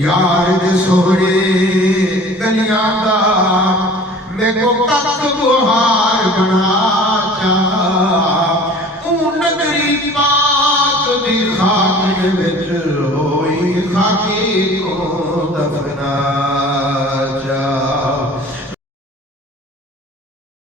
यार दे सोहरे गलियां दा मेरे को कक बुहार बना चा नगरी पाक दी खाक विच होई खाकी को दफना चा।